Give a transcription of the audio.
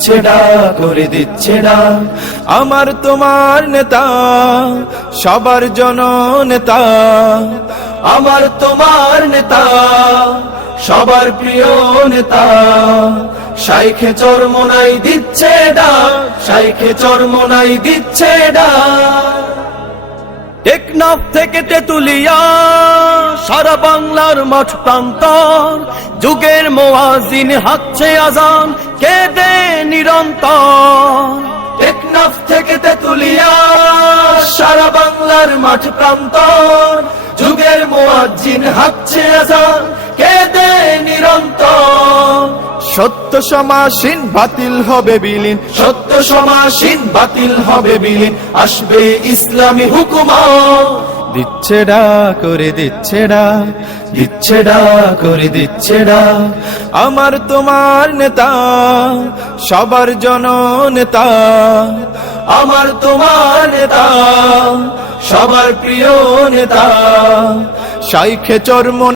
দিচ্ছে ডাক, করে দিচ্ছে ডাক। আমার তোমার নেতা, সবার জননেতা, আমার তোমার নেতা, সবার প্রিয় নেতা। শাইখে চরমোনাই দিচ্ছে ডাক, শাইখে চরমোনাই দিচ্ছে ডাক। টেকনাফ থেকে তেতুলিয়া, সারা বাংলার মাঠ প্রান্তর, যুগের মুয়াজ্জিন হাঁকছে আজান, কেঁদে নিরন্তর। টেকনাফ থেকে তেতুলিয়া, সারা বাংলার মাঠ প্রান্তর, যুগের মুয়াজ্জিন হাঁকছে আজান, কেঁদে নিরন্তর। সত্য সমাসীন বাতিল হবে বিলীন, সত্য সমাসীন বাতিল হবে বিলীন, আসবে ইসলামী হুকুমত। দিচ্ছে ডাক, করে দিচ্ছে ডাক, দিচ্ছে ডাক, করে দিচ্ছে ডাক। আমার তোমার নেতা, সবার জননেতা, আমার তোমার নেতা, সবার প্রিয় নেতা। শাইখে চরমোনাই